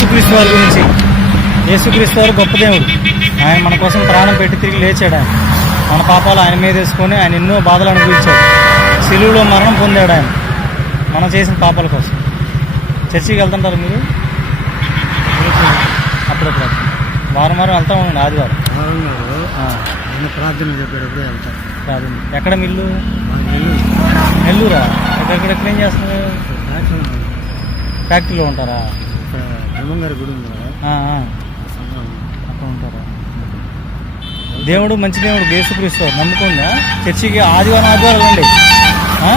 యేసుక్రీస్తు వారి గురించి. యేసుక్రీస్తు వారు గొప్ప దేవుడు. ఆయన మన కోసం ప్రాణం పెట్టి తిరిగి లేచాడు ఆయన. మన పాపాలు ఆయన మీద వేసుకొని ఆయన ఎన్నో బాధలు అనుభవించాడు. సిలువులో మరణం పొందాడు ఆయన. మనం చేసిన పాపాల కోసం. చర్చికి వెళ్తుంటారు మీరు? అప్పుడప్పుడు వారం వారం వెళ్తా ఉండండి ఆదివారం. ప్రార్థన చెప్పేటప్పుడు వెళ్తారు కాదు ఎక్కడ మిల్లు నెల్లూరా. ఎక్కడెక్కడ ఏం చేస్తున్నారు? ఫ్యాక్టరీలో ఉంటారా? ఇక్కడ బ్రహ్మంగారి గుడి ఉంది కదా ఆ, ఆ, ఆ సంఘం అక్కడ ఉంటారా దేవుడు మంచి దేవుడు యేసుక్రీస్తు నమ్ముకుందా చర్చికి ఆదివారం ఆదివారం రండి ఆ?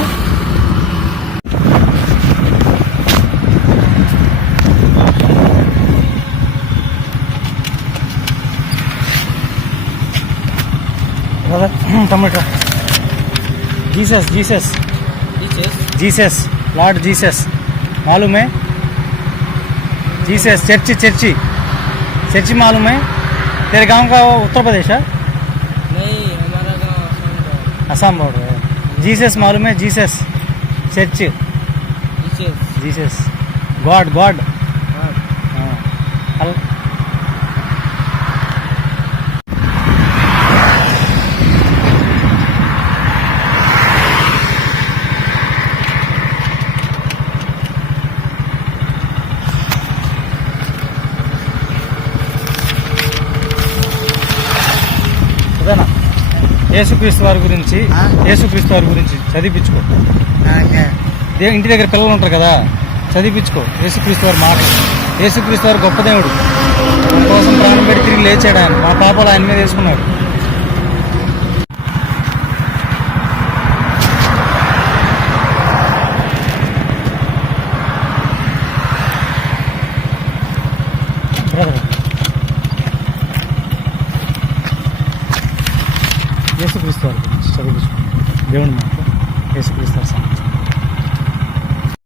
Brother, tomato Jesus Jesus Jesus Lord Jesus मालूम है जीसस चर्च चर्ची। चर्ची मालूम है। तेरे गाँव का उत्तर प्रदेश है? नहीं हमारा गाँव असम बॉर्डर है। जीसस मालूम है Jesus. Church. Jesus. God God. हाँ। యేసుక్రీస్తు వారి గురించి? యేసుక్రీస్తు వారి గురించి చదివించుకో. ఇంటి దగ్గర పిల్లలు ఉంటారు కదా చదివించుకో. యేసుక్రీస్తు వారి మాట. యేసుక్రీస్తు వారు గొప్ప దేవుడు. మన కోసం ప్రాణం పెట్టి తిరిగి లేచాడు ఆయన. మన పాపాలు ఆయన మీద వేసుకున్నాడు యేసుక్రీస్తు వారి గురించి చదివించుకో దేవుని మాట యేసుక్రీస్తు సార్